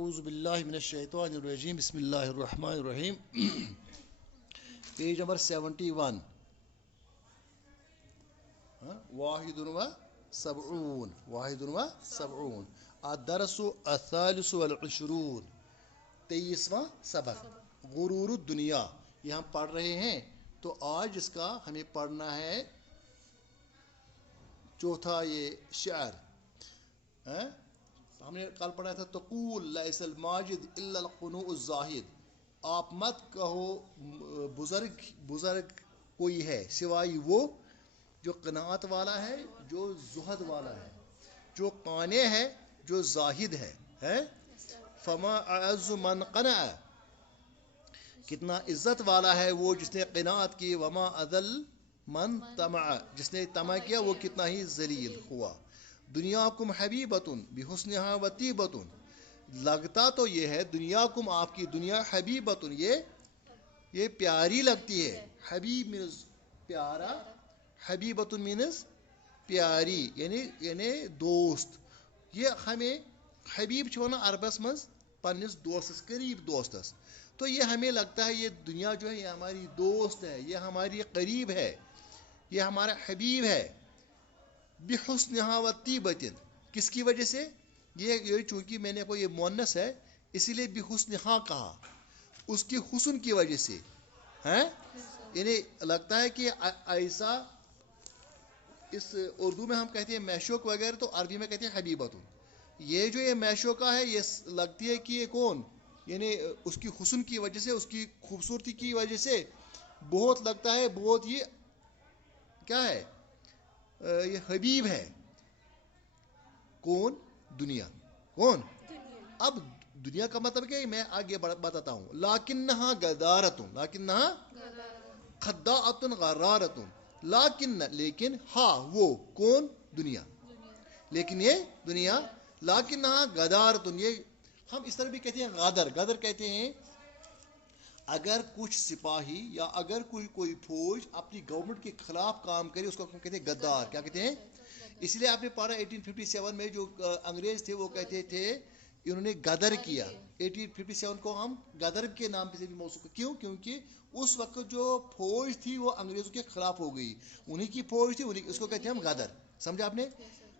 اعوذ باللہ من الشیطان الرجیم بسم اللہ الرحمن الرحیم پیج نمبر 71 واحد و سبعون الدرس الثالث والعشرون 23واں سبق غرور الدنیا. یہ ہم پڑھ رہے ہیں تو آج اس کا ہمیں پڑھنا ہے چوتھا یہ شعر. ہم نے کل پڑھا تھا تقول لیس الماجد الا القنوع الزاہد. آپ مت کہو بزرگ کوئی ہے سوائے وہ جو قناعت والا ہے، جو زہد والا ہے، جو قانع ہے، جو زاہد ہے. فما اعز من قنع، کتنا عزت والا ہے وہ جس نے قناعت کی. وما اذل من طمع، جس نے طمع کیا وہ کتنا ہی ذلیل ہوا. دنیاکم حبیبتن بحسنہا و طیبتن، لگتا تو یہ ہے دنیاکم آپ کی دنیا حبیبتن یہ پیاری لگتی ہے. حبیب مینز پیارا، حبیبتن مینز پیاری یعنی دوست. یہ ہمیں حبیب چھونا عربس مز پنس دوستس قریب دوستس. تو یہ ہمیں لگتا ہے یہ دنیا جو ہے یہ ہماری دوست ہے، یہ ہماری قریب ہے، یہ ہمارا حبیب ہے. بحسنہا و طیبتن، کس کی وجہ سے؟ یہ چونکہ میں نے کوئی یہ مؤنث ہے اسی لیے بحسنہا کہا، اس کی حسن کی وجہ سے. یعنی لگتا ہے کہ ایسا اس اردو میں ہم کہتے ہیں معشوق وغیرہ، تو عربی میں کہتے ہیں حبیبتن. یہ جو یہ معشوقہ ہے یہ لگتی ہے کہ یہ کون، یعنی اس کی حسن کی وجہ سے، اس کی خوبصورتی کی وجہ سے بہت لگتا ہے، بہت یہ کیا ہے، یہ حبیب ہے. کون؟ دنیا. کون؟ اب دنیا کا مطلب کیا ہے میں آگے بتاتا ہوں. لاکنہا غدارتن، لاکنہا خداعتن غرارتن. لیکن ہاں وہ کون؟ دنیا. لیکن یہ دنیا لاکنہا غدارتن، یہ ہم اس طرح بھی کہتے ہیں غدر کہتے ہیں اگر کچھ سپاہی یا اگر کوئی فوج اپنی گورنمنٹ کے خلاف کام کرے اس کو ہم کہتے ہیں غدار. کیا کہتے ہیں؟ اس لیے آپ نے پڑھا 1857 میں جو انگریز تھے وہ کہتے تھے انہوں نے غدر کیا. 1857 کو ہم غدر کے نام سے بھی موصوف. کیوں؟ کیونکہ اس وقت جو فوج تھی وہ انگریزوں کے خلاف ہو گئی، انہی کی فوج تھی، اس کو کہتے ہیں ہم غدر. سمجھا آپ نے؟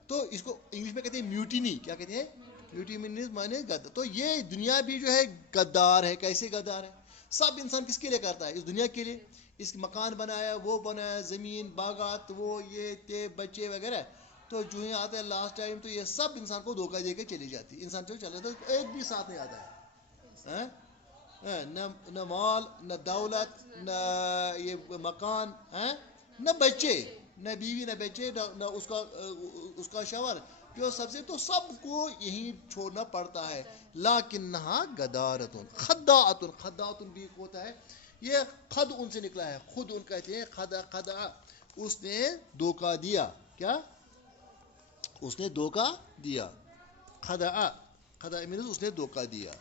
تو اس کو انگلش میں کہتے ہیں میوٹینی. کیا کہتے ہیں؟ میوٹینی مانے غدر. تو یہ دنیا بھی جو ہے غدار ہے. کیسے غدار ہے؟ سب انسان کس کے لیے کرتا ہے؟ اس دنیا کے لیے. اس مکان بنایا، وہ بنایا، زمین، باغات، وہ یہ بچے وغیرہ. تو جو ہی آتا ہے لاسٹ ٹائم تو یہ سب انسان کو دھوکہ دے کے چلی جاتی. انسان جو چل رہا تھا ایک بھی ساتھ نہیں آتا ہے. نہ مال، نہ دولت، نہ یہ مکان، نہ بچے، نہ بیوی، نہ بچے، نہ اس کا شوہر، جو سب سے، تو سب کو یہی چھوڑنا پڑتا ہے. لاکنہا غدارتن خداعتن. خداعتن بھی ہوتا ہے، یہ خد ان سے نکلا ہے. خود ان کہتے ہیں خدع، اس نے دھوکہ دیا. کیا؟ اس نے دھوکہ دیا. خدع مینز اس نے دھوکہ دیا.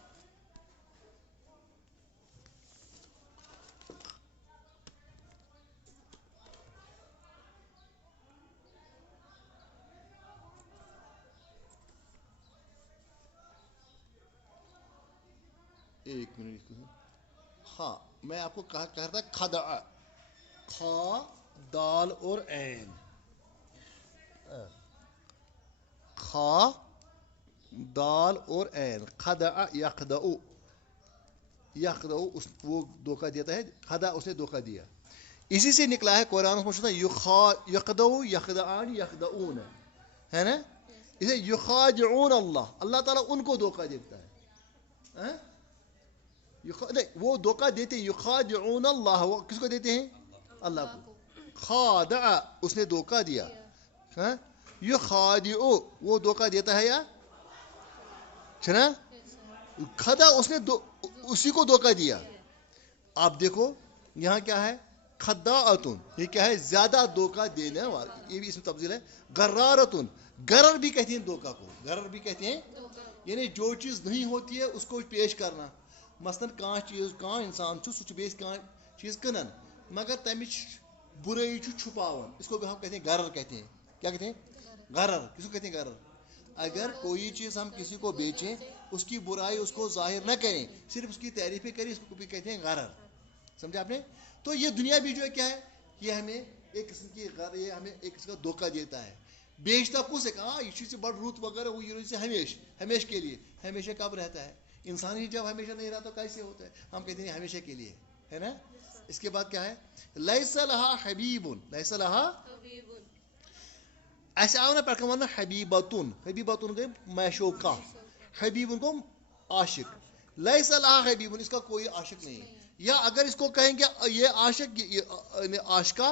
ایک منٹ. ہاں میں آپ کو کہا تھا خدع، خا دال اور عین. خا دال اور عین. خدع یخدع، وہ دھوکہ دیتا ہے. خدع اس نے دھوکہ دیا. اسی سے نکلا ہے قرآن میں یخدع یخدعان یخدعون، ہے نا. اسے یخادعون اللہ تعالیٰ ان کو دھوکہ دیتا ہے. وہ دھوکہ دیتے ہیں. یخادعون اللہ، وہ کس کو دیتے ہیں؟ اللہ کو. خادع اس نے دھوکہ دیا. یخادع وہ دھوکہ دیتا ہے یا چھنا. خدا اس نے اسی کو دھوکہ دیا. آپ دیکھو یہاں کیا ہے؟ خداعتن، یہ کیا ہے؟ زیادہ دھوکہ دینے والا. یہ بھی اس میں تفضیل ہے. غرارتن، غرر بھی کہتے ہیں دھوکہ کو. غرر بھی کہتے ہیں یعنی جو چیز نہیں ہوتی ہے اس کو پیش کرنا. مثلاً کانٛہہ انسان سہ بیس کانٛہہ چیز کٕنان مگر تمچ برائی چھپاون، اس کو ہم کہتے ہیں غرر کہتے ہیں. کیا کہتے ہیں؟ غرر. کس کو کہتے ہیں غرر؟ اگر کوئی چیز ہم کسی کو بیچیں اس کی برائی اس کو ظاہر نہ کریں, صرف اس کی تعریفیں کریں, اس کو بھی کہتے ہیں غرر. سمجھا آپ نے؟ تو یہ دنیا بھی جو ہے کیا ہے, یہ ہمیں ایک قسم کی یہ ہمیں ایک قسم کا دھوکہ دیتا ہے. بیچتا کس ہے, ہاں یہ چیز بڑھ روت وغیرہ وہ یہ سے ہمیشہ کے لیے. ہمیشہ کب رہتا ہے انسان ہی؟ جب ہمیشہ نہیں رہا تو کیسے ہوتا ہے؟ ہم کہتے ہیں ہمیشہ کے لیے, ہے نا. اس کے بعد کیا ہے, لیس لہا حبیبن, لیس لہا, ایسے آؤ نا پڑھ ورنہ حبیبتن, حبیبتن گئی معشوقہ, حبیبن کو عاشق. لیس لہا حبیبن, اس کا کوئی عاشق نہیں. یا اگر اس کو کہیں گے یہ عاشق, عاشقہ,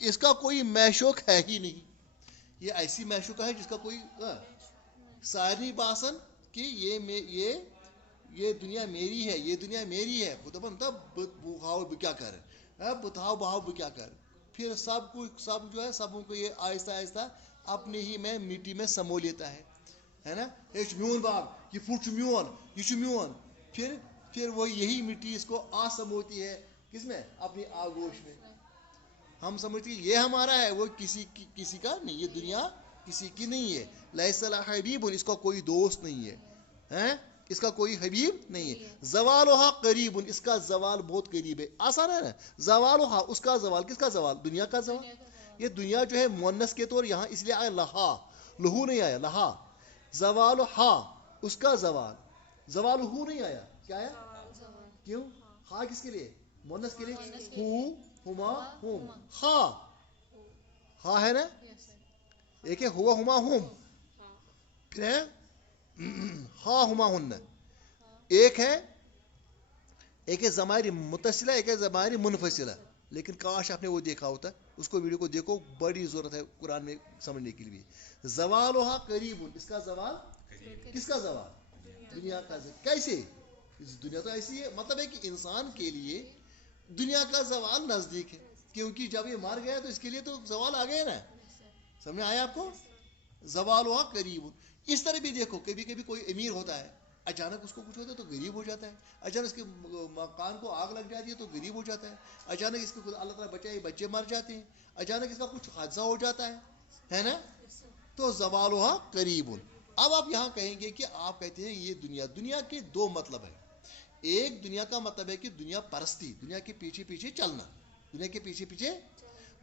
اس کا کوئی معشوق ہے ہی نہیں. یہ ایسی معشوقہ ہے جس کا کوئی ساری باسن کہ یہ دنیا میری ہے, یہ دنیا میری ہے. دپن تب بہاؤ کیا کر, بتاؤ بہاؤ کیا کر. پھر سب جو ہے سبوں کو یہ آہستہ آہستہ اپنے ہی میں مٹی میں سمو لیتا ہے نا. یہ میون باغ, یہ فٹ میون, یہ میون. پھر وہ یہی مٹی اس کو سموتی ہے کس میں, اپنی آگوش میں. ہم سمجھتے ہیں یہ ہمارا ہے, وہ کسی کا نہیں. یہ دنیا کسی کی نہیں ہے. لیس لہا حبیب, اس کا کوئی دوست نہیں ہے, اس کا کوئی حبیب نہیں ہے. زوالھا قریب, اس کا زوال بہت قریب ہے. آسان ہے نا. زوالھا, اس کا زوال, کس کا زوال, دنیا کا زوال. یہ دنیا جو ہے مؤنث کے طور یہاں اس لیے آیا لہا, لہو نہیں آیا, لہا. زوالھا, اس کا زوال, زوالہو نہیں آیا, کیا آیا, کیوں, ہا کس کے لیے, مؤنث کے لیے, ہو, ہما, ہم. ہا ہے نا, ایک ہے ہوا ہما ہم, پھر ہے ہا ہما ہن. ایک ہے ضمائر متصلہ, ایک ہے ضمائر منفصلہ. لیکن کاش آپ نے وہ دیکھا ہوتا, اس کو ویڈیو کو دیکھو, بڑی ضرورت ہے قرآن میں سمجھنے کے لیے. زوالھا قریب, اس کا زوال, کس کا زوال, دنیا کا زوال. کیسے, دنیا تو ایسی ہے, مطلب ہے کہ انسان کے لیے دنیا کا زوال نزدیک ہے, کیونکہ جب یہ مر گیا تو اس کے لیے تو زوال آ گیا نا. سمجھ آیا آپ کو, زوالھا قریب. اس طرح بھی دیکھو, کبھی کبھی کوئی امیر ہوتا ہے, اچانک اس کو کچھ ہوتا ہے تو غریب ہو جاتا ہے. اچانک اس کے مکان کو آگ لگ جاتی ہے تو غریب ہو جاتا ہے. اچانک اس کو اللہ تعالیٰ بچائے بچے مر جاتے ہیں. اچانک اس کا کچھ حادثہ ہو جاتا ہے نا. تو زوالھا قریب. اب آپ یہاں کہیں گے کہ آپ کہتے ہیں یہ دنیا کے دو مطلب ہیں. ایک دنیا کا مطلب ہے کہ دنیا پرستی, دنیا کے پیچھے پیچھے چلنا, دنیا کے پیچھے پیچھے.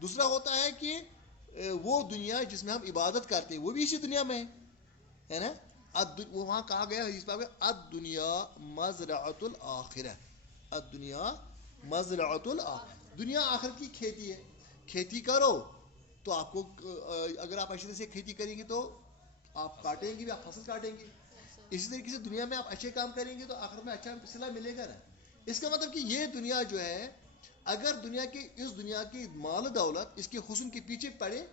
دوسرا ہوتا ہے کہ وہ دنیا جس میں ہم عبادت کرتے ہیں وہ بھی اسی دنیا میں ہے نا. وہاں کہا گیا حدیث پاک میں, الدنیا مزرعۃ الآخرہ, الدنیا مزرعۃ الآخرہ, دنیا آخر کی کھیتی ہے. کھیتی کرو تو آپ کو, اگر آپ اچھی طرح سے کھیتی کریں گے تو آپ کاٹیں گے بھی, آپ فصل کاٹیں گے. اسی طریقے سے دنیا میں آپ اچھے کام کریں گے تو آخر میں اچھا صلہ ملے گا نا. اس کا مطلب کہ یہ دنیا جو ہے, اگر اس دنیا کی مال دولت اس کے حسن کے پیچھے پڑے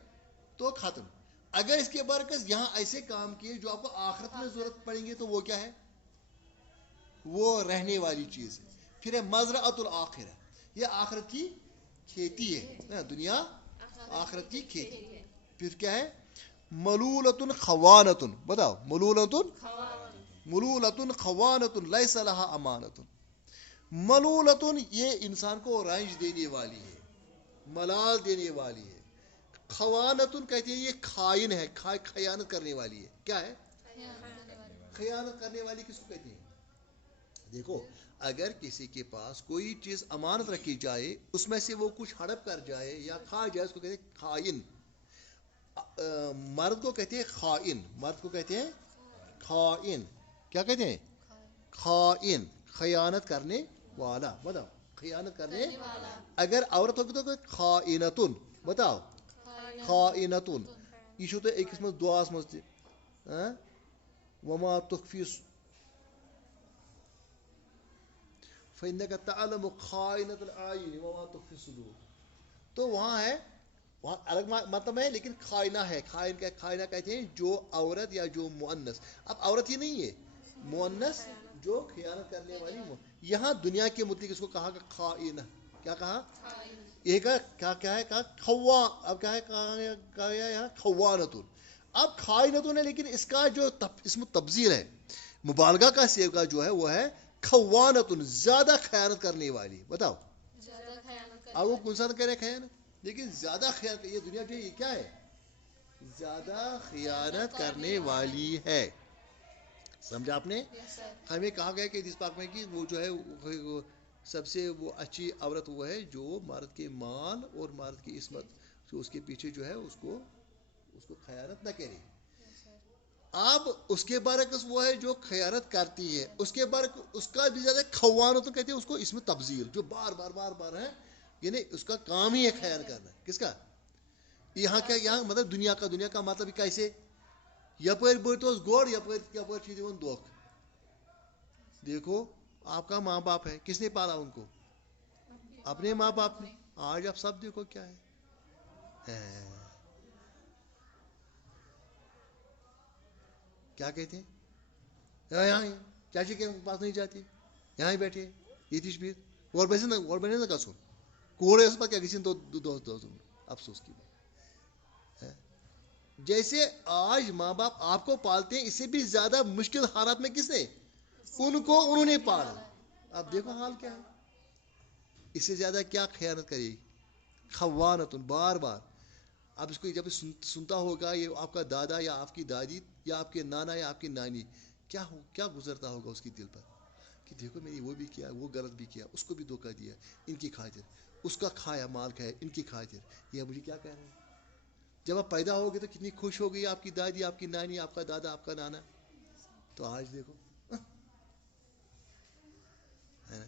تو ختم. اگر اس کے برعکس یہاں ایسے کام کیے جو آپ کو آخرت میں ضرورت پڑیں گے تو وہ کیا ہے, وہ رہنے والی چیز ہے. پھر ہے مزرعۃ الآخرہ, یہ آخرت کی کھیتی ہے, دنیا آخرت کی کھیتی. پھر کیا ہے, ملولۃ خوانۃ, بتاؤ, ملولۃ خوانۃ لیس لہا امانۃ. ملولۃ, یہ انسان کو رنج دینے والی ہے, ملال دینے والی ہے. خوانۃ کہتے ہیں یہ خائن ہے, خیانت کرنے والی ہے. کیا ہے, خیانت کرنے والی کس کو کہتے ہیں. دیکھو, اگر کسی کے پاس کوئی چیز امانت رکھی جائے, اس میں سے وہ کچھ ہڑپ کر جائے یا کھا جائے, اس کو کہتے ہیں خائن. مرد کو کہتے ہیں خائن, مرد کو کہتے ہیں خائن. کیا کہتے ہیں, خائن, خیانت کرنے والا. بتاؤ, خیانت کرنے. اگر عورت ہوگی تو خائنتن, بتاؤ, خائنتن. یہ چھو تو ایک قسم دعاس مز تہ, وما تخفی فإنك تعلم خائنۃ الأعین وما تخفی الصدور. تو وہاں ہے, وہاں الگ مطلب ہے, لیکن خائنہ ہے. خائنہ کہتے ہیں جو عورت یا جو مؤنث. اب عورت ہی نہیں ہے, مؤنث جو خیانت کرنے والی. یہاں دنیا کے متعلق اس کو کہا کہ خائنہ. کیا کہا, یہ کیا ہے, کہا خوا. اب کیا ہے, کہا یہاں خوانۃ. اب خائنۃ ہے, لیکن اس کا جو اسم تبذیر ہے, مبالغہ کا سیغہ جو ہے وہ ہے خوانۃ, زیادہ خیانت کرنے والی. بتاؤ, اب وہ کون سا کرے خیانت, لیکن زیادہ خیانت. یہ دنیا جو ہے یہ کیا ہے, زیادہ خیانت کرنے والی ہے. سمجھا آپ نے؟ ہمیں کہا گیا کہ حدیث پاک میں کہ وہ جو ہے وہ سب سے وہ اچھی عورت وہ ہے جو مرد کے مال اور مرد کی عصمت جو اس کے پیچھے جو ہے اس کو خیانت نہ کرے. اب اس کے برعکس وہ ہے جو خیانت کرتی ہے, اس کے برعکس اس کا بھی زیادہ خوان تو کہتے ہیں اس کو اس میں تبذیل, جو بار بار ہے, یعنی اس کا کام ہی ہے خیانت کرنا. کس کا؟ یہاں کیا, یہاں مطلب دنیا کا مطلب کیسے یپر برتوس گوڑ یپر دون دھوکہ. دیکھو آپ کا ماں باپ ہے, کس نے پالا ان کو؟ اپنے ماں باپ نے. آج آپ سب دیکھو کیا ہے, کیا کہتے ہیں یہاں چاچی کے پاس نہیں جاتے, یہاں ہی بیٹھے یہ بھی اور بنے نہ گھن کوڑے اس پر کیا کسی افسوس کی بات. جیسے آج ماں باپ آپ کو پالتے ہیں, اس سے بھی زیادہ مشکل حالات میں کس نے انہوں نے پالا. اب دیکھو حال کیا ہے, اس سے زیادہ کیا خیانت کرے گی, خوانتن بار بار. اب اس کو جب سنتا ہوگا یہ آپ کا دادا یا آپ کی دادی یا آپ کے نانا یا آپ کی نانی, کیا گزرتا ہوگا اس کی دل پر کہ دیکھو میں نے وہ بھی کیا, وہ غلط بھی کیا, اس کو بھی دھوکہ دیا ان کی خاطر, اس کا کھایا مال کھایا ان کی خاطر, یہ مجھے کیا کہہ رہے ہیں. جب آپ پیدا ہوگے تو کتنی خوش ہو گئی آپ کی دادی, آپ کی نانی, آپ کا دادا, آپ کا نانا. تو آج دیکھو ہے نا,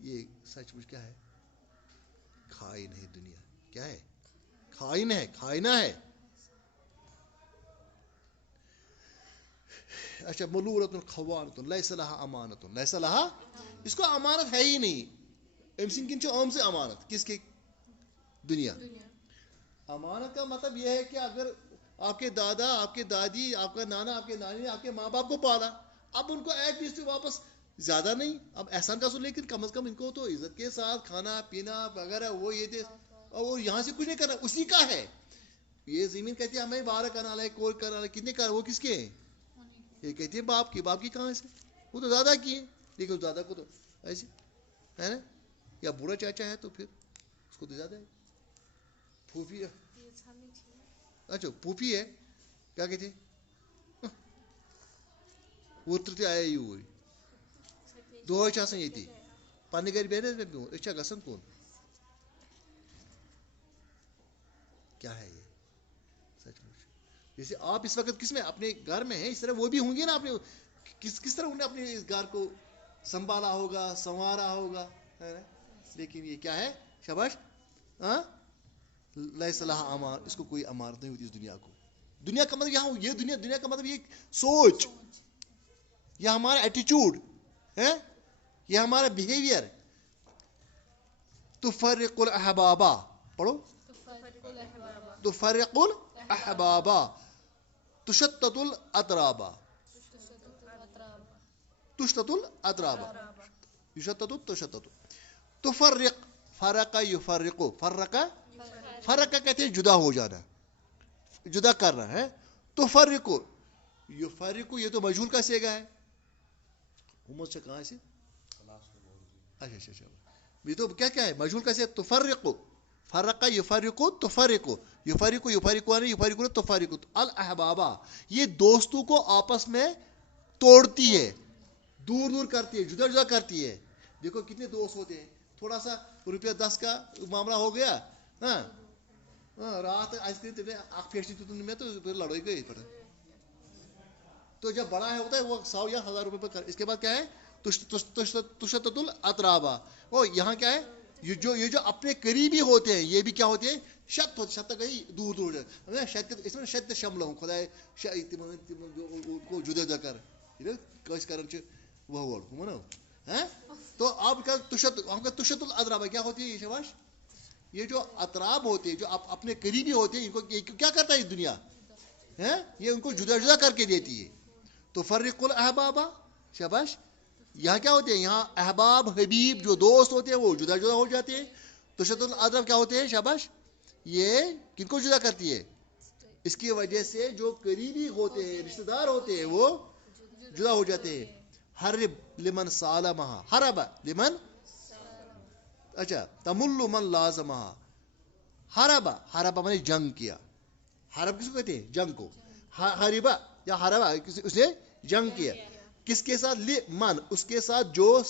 یہ سچ مچ کیا ہے, خائن ہے دنیا. کیا ہے؟ خائن ہے, خائنہ ہے. اچھا, ملورۃ خوانۃ لیس لہا امانۃ, لیس لہا, اس کو امانت ہے ہی نہیں. ام سن کن عام سے امانت کس کی؟ دنیا. امانت کا مطلب یہ ہے کہ اگر آپ کے دادا, آپ کے دادی, آپ کا نانا, آپ کے نانی, آپ کے ماں باپ کو پالا, اب ان کو ایک پیس سے واپس زیادہ نہیں, اب احسان کا سو, لیکن کم از کم ان کو تو عزت کے ساتھ کھانا پینا وغیرہ وہ یہ دے, اور یہاں سے کچھ نہیں کرنا, اسی کا ہے. یہ زمین کہتی ہے ہمیں 12 کنال ہے, کوئی کنال, کتنے کنال, وہ کس کے ہیں؟ یہ کہتی ہے باپ کی. باپ کی کہاں سے؟ وہ تو دادا کی ہے, لیکن دادا کو تو ایسے ہے نا, یا بوڑھا چاچا ہے تو پھر اس کو تو زیادہ ہے. پھوپھی ہے, اچھا پھوپھی ہے, کیا کہتے ہیں وہ ترتی آیا یور دو یہ پنہ گھر بیٹھے پیون اچھا گسن کون, کیا ہے یہ سچ مچ. جیسے آپ اس وقت کس میں اپنے گھر میں ہیں, اس طرح وہ بھی ہوں گے نا. اپنے کس طرح انہوں نے اپنے اس گھر کو سنبھالا ہوگا, سنوارا ہوگا, ہے نا. لیکن یہ کیا ہے, شاباش, لیس لہا امان, اس کو کوئی امانت نہیں ہوتی اس دنیا کو. دنیا کا مطلب یہاں یہ دنیا کا مطلب یہ سوچ, یہ ہمارا ایٹیچیوڈ ہے, یہ ہمارا بیہیویئر. تفرق الاحبابا, پڑھو, تفرق الاحبابا تشتت الاطرابا, تشتت الاطرابا, یشتت تشتت. تفرق, فرق یفرق, فرق کہتے ہیں جدا ہو جانا, جدا کرنا ہے. تفرق یفرق, یہ تو مجہول کا صیغہ ہے. ہم سے کہاں سے, اچھا, یہ تو کیا ہے, مجہول کا صیغہ. تفرق, فرق یفرق, تفرق, یفرق یفرقون تفرق. الاحبابا, یہ دوستوں کو آپس میں توڑتی ہے, دور دور کرتی ہے, جدا جدا کرتی ہے. دیکھو کتنے دوست ہوتے ہیں, تھوڑا سا روپیہ 10 کا معاملہ ہو گیا, رات آئس کریم اخ پیسٹی میں تو پھر لڑائی گئی پڑ. تو جب بڑا ہے ہوتا ہے وہ 100 یا 1000 روپے پر. اس کے بعد کیا ہے, تشتت الاطرابا. وہ یہاں کیا ہے, یہ جو اپنے قریبی ہوتے ہیں یہ بھی کیا ہوتے ہیں, شت ہوتے, شت گئی دور دور. اس میں شت شمل ہوں خدا کو جدا جدا کر کس کرن وہ منو. تو آپ کا تشت الاطرابا کیا ہوتی ہے, یہ شباش, یہ جو اطراب ہوتے ہیں, جو اپنے قریبی ہوتے ہیں, ان کو کیا کرتا ہے اس دنیا, یہ ان کو جدا جدا کر کے دیتی ہے. تو فرق الاحبابا, شاباش. یہاں کیا ہوتے ہیں, یہاں احباب حبیب جو دوست ہوتے ہیں وہ جدا جدا ہو جاتے ہیں. تو شت الاطراب کیا ہوتے ہیں, شاباش, یہ کن کو جدا کرتی ہے, اس کی وجہ سے جو قریبی ہوتے ہیں, رشتہ دار ہوتے ہیں, وہ جدا ہو جاتے ہیں. حرب لمن سالمہا, حرب لمن, اچھا, تمل من لازمہا. حرب, حرب میں نے جنگ کیا, حرب کس کو کہتے ہیں؟ جنگ کو. حریبا یا حربا اس نے جنگ کیا. کس کے ساتھ؟ من اس کے ساتھ جو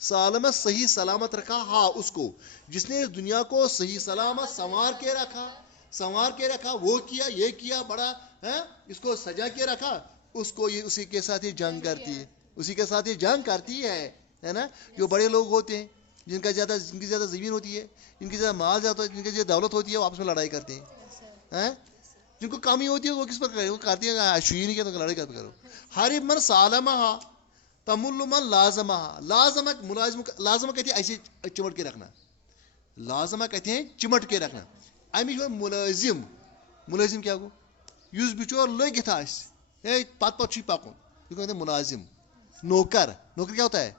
سالمہ صحیح سلامت رکھا، ہاں اس کو، جس نے اس دنیا کو صحیح سلامت سنوار کے رکھا، وہ کیا یہ کیا بڑا ہے، اس کو سجا کے رکھا، اس کو یہ اسی کے ساتھ ہی جنگ کرتی ہے نا. جو بڑے لوگ ہوتے ہیں جن کی زیادہ زمین ہوتی ہے، جن کی زیادہ مال زیادہ ہوتا ہے، جن کی زیادہ دولت ہوتی ہے، وہ آپس میں لڑائی کرتے ہیں. جن کو کمی ہوتی ہے وہ کس پر کرے؟ وہ کرتی ہے شوئی نہیں کیا تو لڑائی کر کرو. حریب من سالمہ تمل من لازمہ. لازمہ کہتے ہیں ایسے چمٹ کے رکھنا. لازمہ کہتے ہیں چمٹ کے رکھنا. امیچ ملازم کیا گو؟ یس بچور لگت آسہ پت چھ پکن، یہ کہتے ہیں ملازم. نوکر کیا ہوتا ہے؟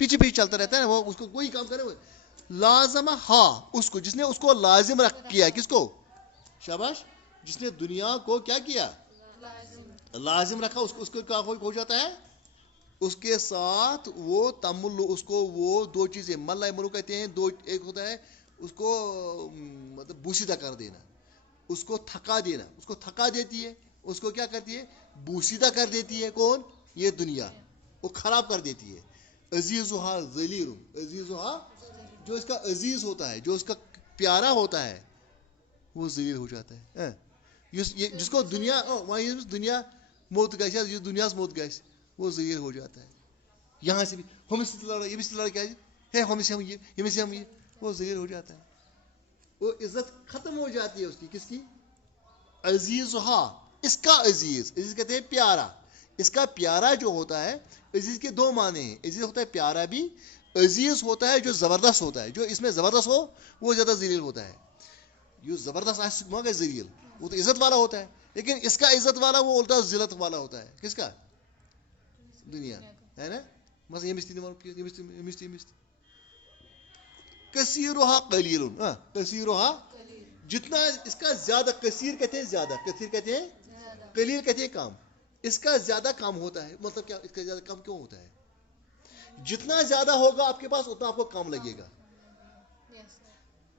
پیچھے چلتا رہتا ہے نا، وہ اس کو کوئی کام کرے. لازمہ ہاں اس کو، جس نے اس کو لازم کیا. کس کو؟ شاباش. جس نے دنیا کو کیا کیا؟ لازم رکھا. اس کو کیا ہو جاتا ہے؟ اس کے ساتھ وہ تمل، اس کو وہ دو چیزیں ملا ملو کہتے ہیں. ایک ہوتا ہے اس کو مطلب بوسیدہ کر دینا، اس کو تھکا دینا. اس کو تھکا دیتی ہے، اس کو کیا کرتی ہے؟ بوسیدہ کر دیتی ہے. کون؟ یہ دنیا. وہ خراب کر دیتی ہے. عزیزہا ذلیل. عزیزہا جو اس کا عزیز ہوتا ہے، جو اس کا پیارا ہوتا ہے، وہ ذلیل ہو جاتا ہے. جس کو دنیا موت گژھِ، یہ دنیا موت گژھِ، وہ ذلیل ہو جاتا ہے. یہاں سے بھی ہمس لڑائی، یمس لڑائی کیا ہے، ہمس ہم یہ، وہ ذلیل ہو جاتا ہے. وہ عزت ختم ہو جاتی ہے اس کی. کس کی؟ عزیزہا. اس کا عزیز کہتے ہیں پیارا. اس کا پیارا جو ہوتا ہے، عزیز کے دو معنی ہیں. عزیز ہوتا ہے پیارا بھی، عزیز ہوتا ہے جو زبردست ہوتا ہے. جو اس میں زبردست ہو وہ زیادہ ذلیل ہوتا ہے. جو زبردست آسہ وہ گئے ذلیل، وہ تو عزت والا ہوتا ہے. لیکن اس کا عزت والا وہ الٹا ذلت والا ہوتا ہے. کس کا؟ دنیا ہے نا. مثلا یہ کثیرہا قلیل. کثیرہا جتنا اس کا زیادہ، کثیر کہتے ہیں زیادہ، کثیر کہتے ہیں قلیل کہتے ہیں کام. اس کا زیادہ کام ہوتا ہے. مطلب کیا؟ اس کا زیادہ کام کیوں ہوتا ہے؟ جتنا زیادہ ہوگا آپ کے پاس اتنا آپ کو کام لگے گا.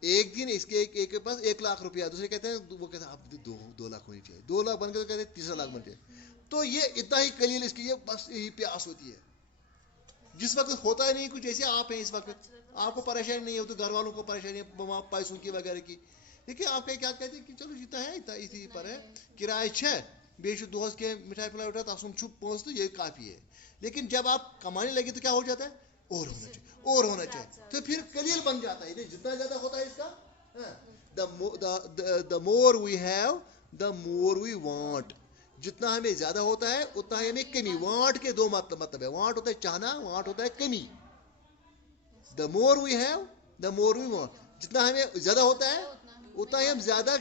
ایک دن اس کے پاس 1,00,000 روپیہ، دوسرے کہتے ہیں، وہ کہتے ہیں آپ 2 لاکھ ہونی چاہیے. 2 لاکھ بن کے کہتے ہیں 3 لاکھ بن جائے. تو یہ اتنا ہی قلیل اس کی، یہ بس یہی پیاس ہوتی ہے. جس وقت ہوتا ہے نہیں کچھ، جیسے آپ ہیں اس وقت، آپ کو پریشانی نہیں ہوتی، گھر والوں کو پریشانی ہے پیسوں کی وغیرہ کی. لیکن آپ کیا کہتے ہیں کہ چلو جتنا ہے اسی پر ہے، کرایہ ہے، بیچ دوست کے مٹھائی پلائی اٹھا تو سم چھپ پہنچ، تو یہ کافی ہے. لیکن جب آپ کمانے لگے تو کیا ہو جاتا ہے؟ اور ہونا چاہیے. تو پھر قلیل بن جاتا ہے. جتنا زیادہ ہوتا ہے اس کا، the more we have the more we want. جتنا ہمیں زیادہ ہوتا ہے اتنا ہی ہمیں کمی. وانٹ کے دو مطلب ہے. وانٹ ہوتا ہے چاہنا، وانٹ ہوتا ہے کمی. the more we have the more we want. جتنا ہمیں زیادہ ہوتا ہے اتنا ہی ہم زیادہ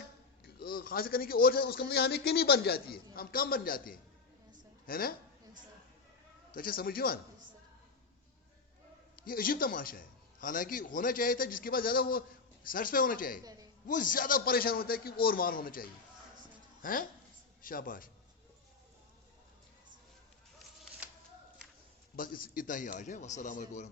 حاصل کرنے کی، اور اس کا مطلب ہمیں کمی بن جاتی ہے، ہم کم بن جاتے ہیں، ہے نا. تو اچھا سمجھو نا، یہ عجیب تماشا ہے. حالانکہ ہونا چاہیے تھا جس کے پاس زیادہ، وہ سیٹسفائی ہونا چاہیے، وہ زیادہ پریشان ہوتا ہے کہ اور مال ہونا چاہیے. ہیں؟ شاباش. بس اتنا ہی آج ہے. والسلام علیکم ورحمۃ اللہ.